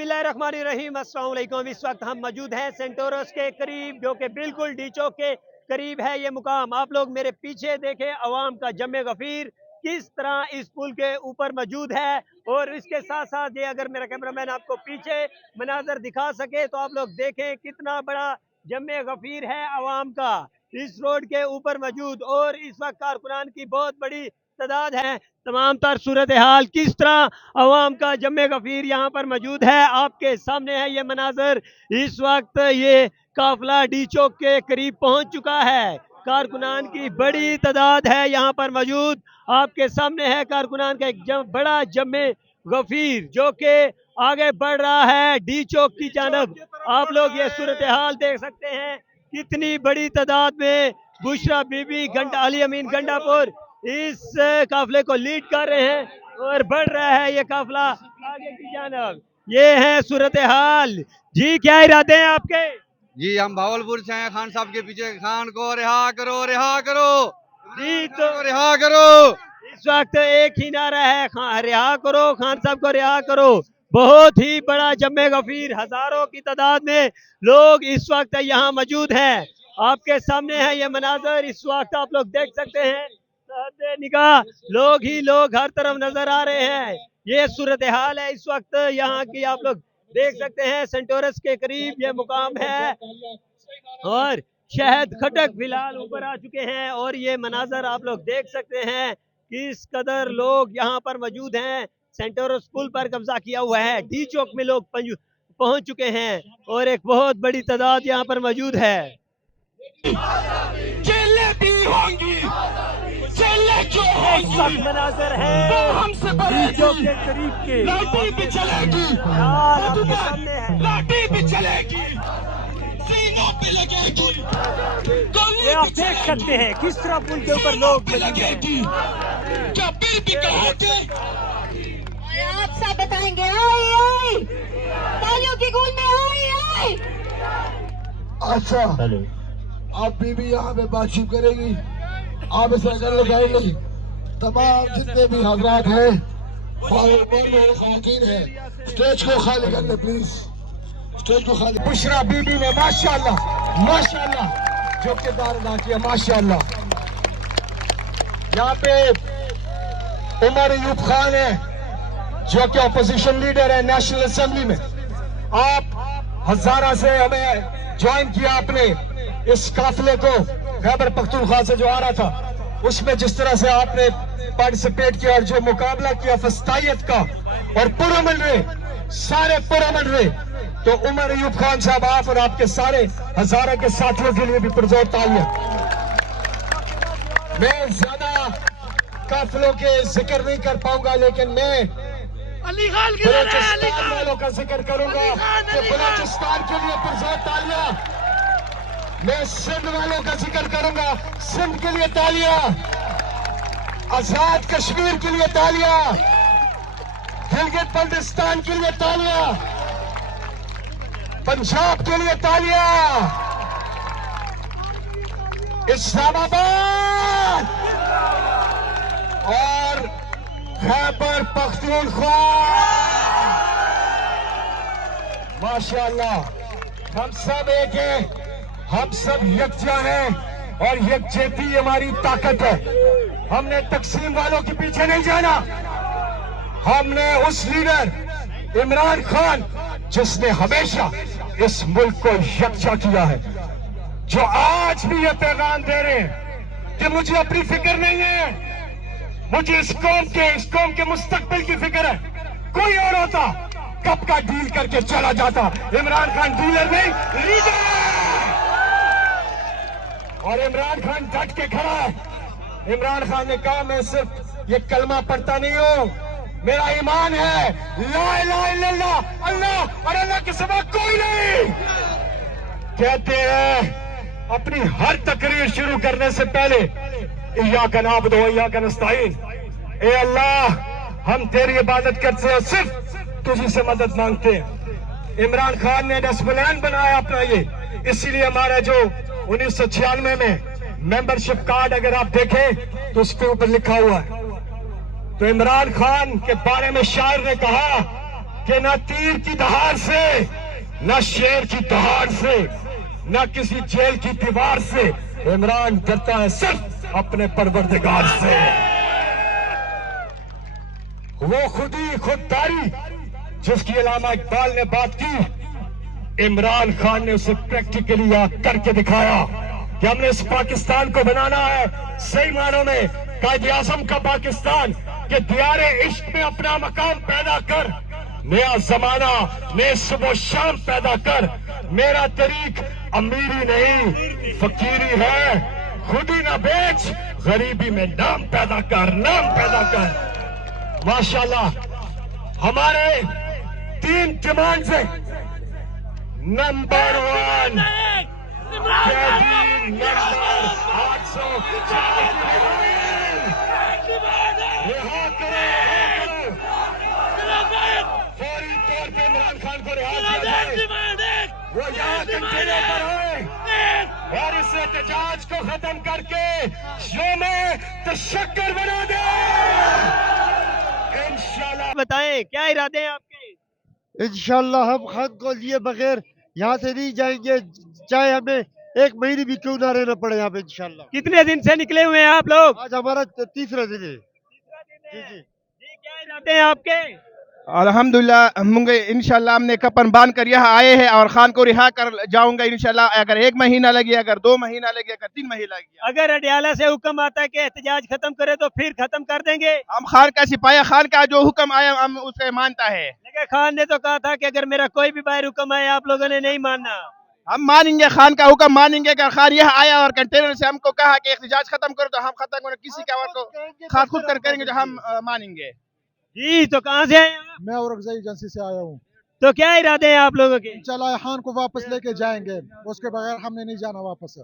बिस्मिल्लाहिर्रहमानिर्रहीम, अस्सलाम वालेकुम। इस वक्त हम मौजूद हैं सेंटोरस के करीब, जो कि बिल्कुल डी चौक के करीब है ये मुकाम। आप लोग मेरे पीछे देखें, अवाम का जमे गफीर किस तरह इस पुल के ऊपर मौजूद है। और इसके साथ साथ ये, अगर मेरा कैमरामैन आपको पीछे मनाजर दिखा सके तो आप लोग देखें कितना बड़ा जमे गफीर है अवाम का इस रोड के ऊपर मौजूद। और इस वक्त कारकुनान की बहुत बड़ी तादाद है। तमाम तर सूरत हाल किस तरह अवाम का जमे गफीर यहाँ पर मौजूद है, आपके सामने है ये मनाजर। इस वक्त ये काफिला डी चौक के करीब पहुंच चुका है। कारकुनान की बड़ी तादाद है यहाँ पर मौजूद। आपके सामने है कारकुनान का एक बड़ा जमे गफीर, जो कि आगे बढ़ रहा है डी चौक की जानब। आप लोग ये सूरत हाल देख सकते हैं, कितनी बड़ी तादाद में बुशरा बीबी अली अमीन गंडापुर इस काफिले को लीड कर रहे हैं और बढ़ रहा है ये काफिला आगे की जानब। ये है सूरत हाल जी। क्या इरादे हैं आपके? जी हम भावलपुर से हैं। खान साहब के पीछे, खान को रिहा करो, रिहा करो जी। तो रिहा करो। इस वक्त एक ही नारा है, रिहा करो, खान साहब को रिहा करो। बहुत ही बड़ा जमे गफीर, हजारों की तादाद में लोग इस वक्त यहाँ मौजूद हैं। आपके सामने है ये मनाजर, इस वक्त आप लोग देख सकते हैं, निगाह लोग ही लोग हर तरफ नजर आ रहे हैं। ये सूरत हाल है इस वक्त यहाँ की, आप लोग देख सकते हैं। सेंटोरस के करीब ये मुकाम है और शहद खटक फिलहाल ऊपर आ चुके हैं। और ये मनाजर आप लोग देख सकते हैं किस कदर लोग यहाँ पर मौजूद हैं। सेंटोरस पुल पर कब्जा किया हुआ है, डी चौक में लोग पहुंच चुके हैं और एक बहुत बड़ी तादाद यहाँ पर मौजूद है। मनाजर है हमसे के करीब के, लाठी भी चलेगी, आपके सामने है, लाठी भी चलेगी, सीनों पे लगेगी। ये आप देख सकते हैं किस तरह पुल के ऊपर लोग लगेगी। क्या बिल भी कहोगे? आप सब बताएंगे। आई तालियों की गूंज में आई। अच्छा, आप बीबी यहाँ पे बातचीत करेगी, आप इसे अगर लगाएंगे। तमाम जितने भी हजरात हैं, खातिन है, स्टेज को खाली कर ले प्लीज, स्टेज को खाली। बुशरा बीबी ने माशाल्लाह माशाल्लाह जो किरदार अदा किया, माशाल्लाह। यहाँ पे उमर अयूब खान है, जो कि अपोजिशन लीडर है नेशनल असेंबली में। आप हजारा से हमें ज्वाइन किया आपने इस काफिले को, खैबर पख्तूनख्वा से जो आ रहा था, उसमें जिस तरह से आपने पार्टिसिपेट किया और जो मुकाबला किया फस्तायत का और पुरअमल रहे, सारे पुरअमल रहे। तो उमर अयूब खान साहब, आप और आपके सारे हजारा के साथियों के लिए भी पुरजोर तालियां। मैं ज्यादा काफिलों के जिक्र नहीं कर पाऊंगा, लेकिन मैं बलोचिस्तान वालों का जिक्र करूंगा कि बलोचिस्तान के लिए पुरजोर तालियां। मैं सिंध वालों का जिक्र करूंगा, सिंध के लिए तालियां। आजाद कश्मीर के लिए तालियां। गिलगित बल्तिस्तान के लिए तालियां। पंजाब के लिए तालियां। इस्लामाबाद और खैबर पख्तूनख्वा, माशाअल्लाह। हम सब एक हैं, हम सब यकजा हैं और यकजहती हमारी ताकत है। हमने तकसीम वालों के पीछे नहीं जाना। हमने उस लीडर इमरान खान, जिसने हमेशा इस मुल्क को यकजा किया है, जो आज भी ये पैगाम दे रहे हैं कि मुझे अपनी फिक्र नहीं है, मुझे इस कौम के मुस्तकबिल की फिक्र है। कोई और होता कब का डील करके चला जाता। इमरान खान डीलर नहीं, लीडर है। और इमरान खान डट के खड़ा है। इमरान खान ने कहा, मैं सिर्फ ये कलमा पढ़ता नहीं हूं, मेरा ईमान है, ला इलाहा इल्लल्लाह, अल्लाह और अल्लाह के सिवा कोई नहीं। कहते हैं अपनी हर तकरीर शुरू करने से पहले, इय्याका नअबुदु व इय्याका नस्तईन, ए अल्लाह हम तेरी इबादत करते हैं, सिर्फ तुझी से मदद मांगते हैं। इमरान खान ने डस्टबिन बनाया अपना ये, इसीलिए हमारा जो 1996 में मेंबरशिप कार्ड अगर आप देखें तो उसके ऊपर लिखा हुआ है। तो इमरान खान के बारे में शायर ने कहा कि न तीर की दहाड़ से, न शेर की दहाड़ से, न किसी जेल की दीवार से इमरान डरता है सिर्फ अपने परवरदिगार से। वो खुददारी जिसकी अल्लामा इकबाल ने बात की, इमरान खान ने उसे प्रैक्टिकली करके दिखाया कि हमने इस पाकिस्तान को बनाना है सही मानों में कायदे आजम का पाकिस्तान, कि दियारे इश्क में अपना मकाम पैदा कर, नया जमाना नए सुबह शाम पैदा कर। मेरा तरीक अमीरी नहीं फकीरी है, खुद ही ना बेच, गरीबी में नाम पैदा कर, नाम पैदा कर। माशाल्लाह हमारे 3 डिमांड है। नंबर 1 कैदी नंबर 804 रिहा करो, फौरी तौर पे इमरान खान को रिहा किया जाए। वो यहाँ कंटेनर पर है और इस एहतजाज को खत्म करके यौम तशक्कुर बना दे इंशाल्लाह। बताएं क्या इरादे हैं आपके? इंशाल्लाह हम खान को लिए बगैर यहाँ से नहीं जाएंगे, चाहे हमें 1 महीने भी क्यों ना रहना पड़े यहाँ पे इंशाल्लाह। कितने दिन से निकले हुए हैं आप लोग? आज हमारा तीसरा दिन है। जी, क्या इरादे हैं आपके? अल्हम्दुलिल्लाह होंगे इंशाल्लाह। हमने कपन बांध कर यहाँ आए हैं और खान को रिहा कर जाऊंगा इंशाल्लाह। अगर 1 महीना लगे, अगर 2 महीना लगे, अगर 3 महीना लगे, अगर अडियाला से हुक्म आता है कि एहतजाज खत्म करे तो फिर खत्म कर देंगे। हम खान का सिपाही, खान का जो हुक्म आया हम उसके मानता है। लेकिन खान ने तो कहा था कि अगर मेरा कोई भी बाहर हुक्म आए आप लोगों ने नहीं मानना। हम मानेंगे, खान का हुक्म मानेंगे। अगर खान यहाँ आया और कंटेनर से हमको कहा कि एहतजाज खत्म करो तो हम खत्म करो, किसी का और को खान खुद कर करेंगे जो हम मानेंगे। जी, तो कहाँ से आए आप? मैं औरंगजेब एजेंसी से आया हूँ। तो क्या इरादे हैं आप लोगों के? इंशाल्लाह खान को वापस लेके जाएंगे, उसके बगैर हमने नहीं जाना वापस।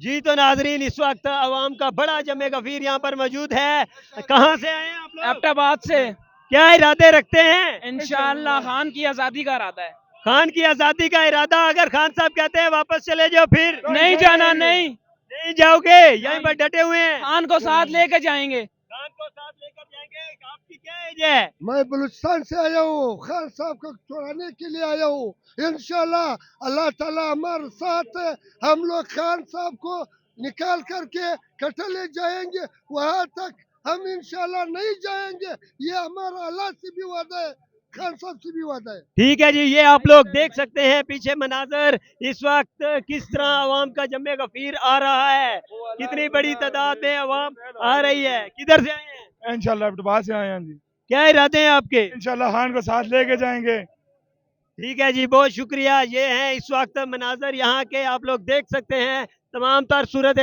जी, तो नाजरीन इस वक्त अवाम का बड़ा जमे गफीर यहाँ पर मौजूद है। कहाँ से आए हैं आप लोग? एबटाबाद से। क्या इरादे रखते हैं? इंशाअल्लाह खान की आजादी का इरादा है। खान की आजादी का इरादा। अगर खान साहब कहते हैं वापस चले जाओ फिर नहीं जाना, नहीं जाओगे, यहीं पर डटे हुए हैं। खान को साथ लेके जाएंगे। खान को साथ लेकर जाएंगे। आपकी क्या एज है? मैं बलूचिस्तान से आया हूँ, खान साहब को छुड़ाने के लिए आया हूँ। इंशाल्लाह अल्लाह ताला हमारे साथ है। हम लोग खान साहब को निकाल करके कटल ले जाएंगे, वहाँ तक हम इंशाल्लाह नहीं जाएंगे। ये हमारा अल्लाह से भी वादा है, खान साहब से भी वादा है। ठीक है जी, ये आप लोग देख सकते हैं पीछे मनाजर इस वक्त किस तरह अवाम का जमे गफीर आ रहा है। कितनी बड़ी तादाद में अवाम आ रही है। किधर से आए हैं? इंशाल्लाह एबटाबाद से आए हैं जी। क्या इरादे हैं आपके? इंशाल्लाह खान को साथ लेके जाएंगे। ठीक है जी, बहुत शुक्रिया। ये हैं इस वक्त मनाजर यहाँ के, आप लोग देख सकते हैं तमाम तर सूरत